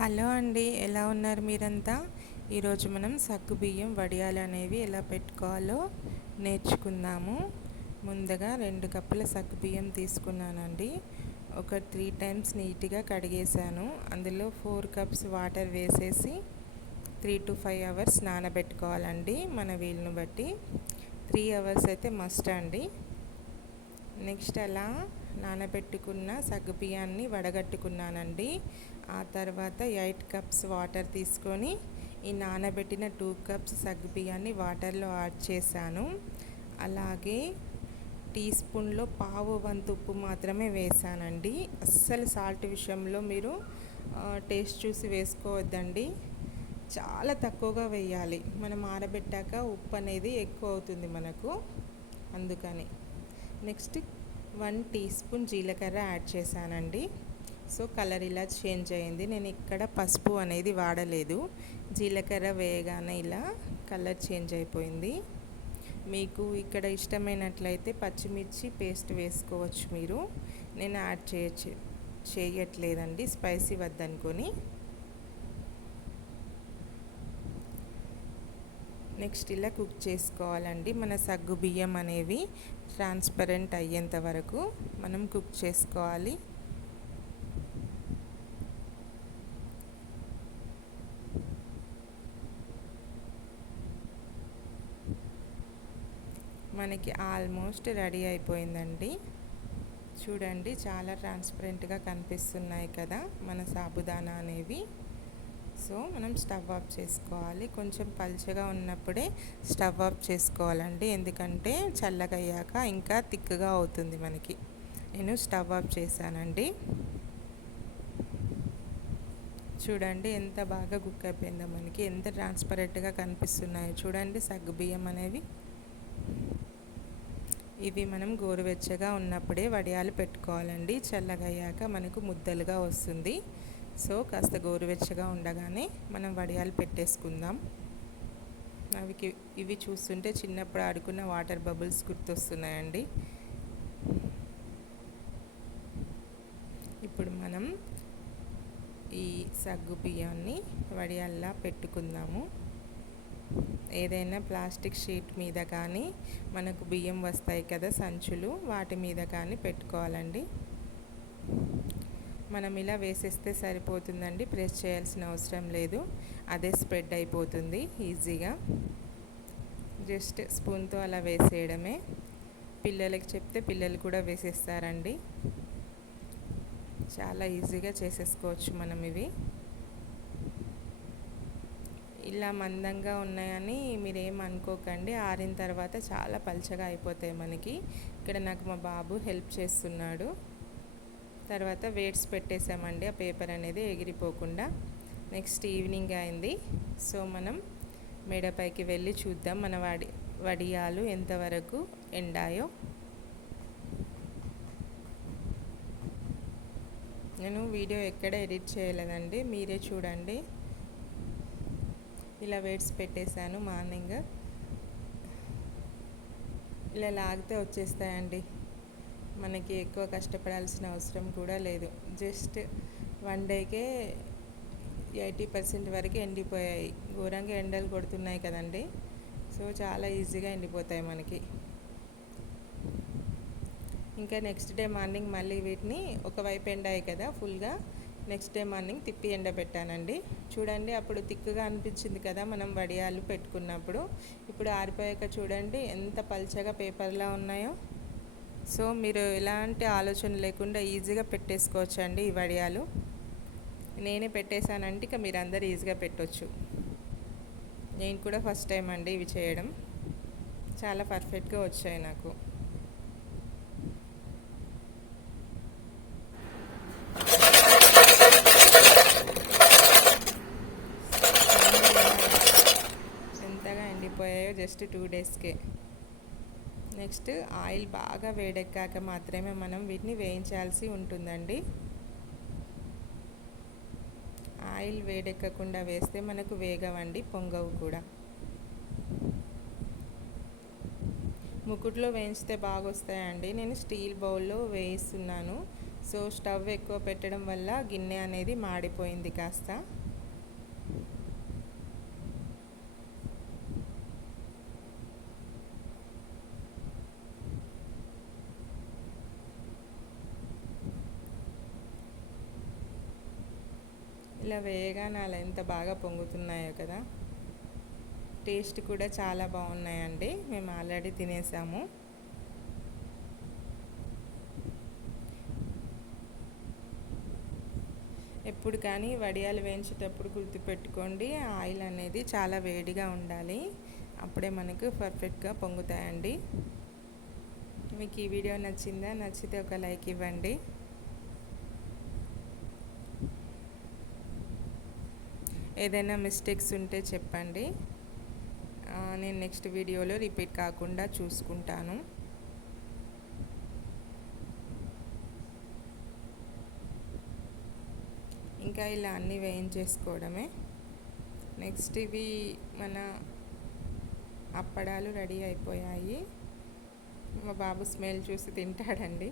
Hello అండి, ఎలా ఉన్నారు మీరంతా? ఈరోజు మనం సగ్గుబియ్యం వడియాలు అనేవి ఎలా పెట్టుకోవాలో నేర్చుకుందాము. ముందుగా 2 కప్పుల సగ్గుబియ్యం తీసుకున్నానండి. ఒక 3 టైమ్స్ నీట్గా కడిగేసాను. అందులో 4 కప్స్ వాటర్ వేసేసి 3 to 5 అవర్స్ నానబెట్టుకోవాలండి. మన వీలును బట్టి 3 అవర్స్ అయితే మస్ట్ అండి. నెక్స్ట్ అలా నానబెట్టుకున్న సగ్గుబియ్యాన్ని వడగట్టుకున్నానండి. ఆ తర్వాత 8 కప్స్ వాటర్ తీసుకొని ఈ నానబెట్టిన 2 కప్స్ సగ్గుబియ్యాన్ని వాటర్లో యాడ్ చేశాను. అలాగే టీ స్పూన్లో పావు వంతు ఉప్పు మాత్రమే వేసానండి. అస్సలు సాల్ట్ విషయంలో మీరు టేస్ట్ చూసి వేసుకోవద్దండి. చాలా తక్కువగా వేయాలి. మనం ఆరబెట్టాక ఉప్పు అనేది ఎక్కువ అవుతుంది మనకు, అందుకని. నెక్స్ట్ 1 టీ స్పూన్ జీలకర్ర యాడ్ చేశానండి. సో కలర్ ఇలా చేంజ్ అయింది. నేను ఇక్కడ పసుపు అనేది వాడలేదు. జీలకర్ర వేయగానే ఇలా కలర్ చేంజ్ అయిపోయింది. మీకు ఇక్కడ ఇష్టమైనట్లయితే పచ్చిమిర్చి పేస్ట్ వేసుకోవచ్చు మీరు. నేను యాడ్ చేయట్లేదండి, స్పైసీ వద్దనుకొని. నెక్స్ట్ ఇలా కుక్ చేసుకోవాలండి. మన సగ్గు బియ్యం అనేవి ట్రాన్స్పరెంట్ అయ్యేంత వరకు మనం కుక్ చేసుకోవాలి. మనకి ఆల్మోస్ట్ రెడీ అయిపోయిందండి. చూడండి, చాలా ట్రాన్స్పరెంట్గా కనిపిస్తున్నాయి కదా మన సాబుదానా అనేవి. సో మనం స్టవ్ ఆఫ్ చేసుకోవాలి. కొంచెం పల్చగా ఉన్నప్పుడే స్టవ్ ఆఫ్ చేసుకోవాలండి, ఎందుకంటే చల్లగా అయ్యాక ఇంకా థిక్గా అవుతుంది మనకి. నేను స్టవ్ ఆఫ్ చేశానండి. చూడండి ఎంత బాగా కుక్ అయిపోయిందో మనకి, ఎంత ట్రాన్స్పరెంట్గా కనిపిస్తున్నాయో చూడండి సగ్గుబియ్యం అనేవి. ఇవి మనం గోరువెచ్చగా ఉన్నప్పుడే వడియాలు పెట్టుకోవాలండి. చల్లగా అయ్యాక మనకు ముద్దలుగా వస్తుంది. సో కాస్త గోరువెచ్చగా ఉండగానే మనం వడియాలు పెట్టేసుకుందాం. ఇవి చూస్తుంటే చిన్నప్పుడు ఆడుకున్న వాటర్ బబుల్స్ గుర్తొస్తున్నాయండి. ఇప్పుడు మనం ఈ సగ్గు బియ్యాన్ని వడియాల్లా పెట్టుకుందాము. ఏదైనా ప్లాస్టిక్ షీట్ మీద కానీ, మనకు బియ్యం వస్తాయి కదా సంచులు, వాటి మీద కానీ పెట్టుకోవాలండి. మనం ఇలా వేసేస్తే సరిపోతుందండి, ప్రెస్ చేయాల్సిన అవసరం లేదు. అదే స్ప్రెడ్ అయిపోతుంది ఈజీగా. జస్ట్ స్పూన్తో అలా వేసేయడమే. పిల్లలకి చెప్తే పిల్లలు కూడా వేసేస్తారండి. చాలా ఈజీగా చేసేసుకోవచ్చు మనం ఇవి. ఇలా మందంగా ఉన్నాయని మీరేం అనుకోకండి. ఆరిన తర్వాత చాలా పల్చగా అయిపోతాయి మనకి. ఇక్కడ నాకు మా బాబు హెల్ప్ చేస్తున్నాడు. తర్వాత వేట్స్ పెట్టేసామండి, ఆ పేపర్ అనేది ఎగిరిపోకుండా. నెక్స్ట్ ఈవినింగ్ అయింది. సో మనం మేడపైకి వెళ్ళి చూద్దాం మన వడియాలు ఎంతవరకు ఎండాయో. నేను వీడియో ఎక్కడ ఎడిట్ చేయలేదండి, మీరే చూడండి. ఇలా వేట్స్ పెట్టేశాను మార్నింగ్. ఇలా లాగితే వచ్చేస్తాయండి, మనకి ఎక్కువ కష్టపడాల్సిన అవసరం కూడా లేదు. జస్ట్ 1 డేకే 80% వరకు ఎండిపోయాయి. ఘోరంగా ఎండలు కొడుతున్నాయి కదండి. సో చాలా ఈజీగా ఎండిపోతాయి మనకి. ఇంకా నెక్స్ట్ డే మార్నింగ్ మళ్ళీ వీటిని ఒకవైపు ఎండాయి కదా ఫుల్గా, నెక్స్ట్ డే మార్నింగ్ తిప్పి ఎండబెట్టానండి. చూడండి, అప్పుడు తిక్కుగా అనిపించింది కదా మనం వడియాలు పెట్టుకున్నప్పుడు. ఇప్పుడు ఆరిపోయాక చూడండి ఎంత పల్చగా పేపర్లా ఉన్నాయో. సో మీరు ఎలాంటి ఆలోచన లేకుండా ఈజీగా పెట్టేసుకోవచ్చండి ఈ వడియాలు. నేనే పెట్టేశానంటే ఇక మీరు అందరు ఈజీగా పెట్టవచ్చు. నేను కూడా ఫస్ట్ టైం అండి ఇవి చేయడం. చాలా పర్ఫెక్ట్గా వచ్చాయి నాకు. ఎంతగా ఎండిపోయాయో జస్ట్ 2 డేస్కే. నెక్స్ట్ ఆయిల్ బాగా వేడెక్కాక మాత్రమే మనం వీటిని వేయించాల్సి ఉంటుందండి. ఆయిల్ వేడెక్కకుండా వేస్తే మనకు వేగవండి, పొంగవు కూడా. ముకుట్లో వేయించితే బాగా వస్తాయండి. నేను స్టీల్ బౌల్లో వేయిస్తున్నాను. సో స్టవ్ ఎక్కువ పెట్టడం వల్ల గిన్నె అనేది మాడిపోయింది కాస్త. ఇలా వేయగానే అలా ఎంత బాగా పొంగుతున్నాయో కదా. టేస్ట్ కూడా చాలా బాగున్నాయండి. మేము ఆల్రెడీ తినేసాము. ఎప్పుడు కానీ వడియాలు వేయించేటప్పుడు గుర్తుపెట్టుకోండి, ఆయిల్ అనేది చాలా వేడిగా ఉండాలి. అప్పుడే మనకు పర్ఫెక్ట్గా పొంగుతాయండి. మీకు ఈ వీడియో నచ్చిందా? నచ్చితే ఒక లైక్ ఇవ్వండి. ఏదైనా మిస్టేక్స్ ఉంటే చెప్పండి, నేను నెక్స్ట్ వీడియోలో రిపీట్ కాకుండా చూసుకుంటాను. ఇంకా ఇలా అన్నీ వేయించేసుకోవడమే. నెక్స్ట్ ఇవి మన అప్పడాలు రెడీ అయిపోయాయి. మా బాబు స్మెల్ చూసి తింటాడండి.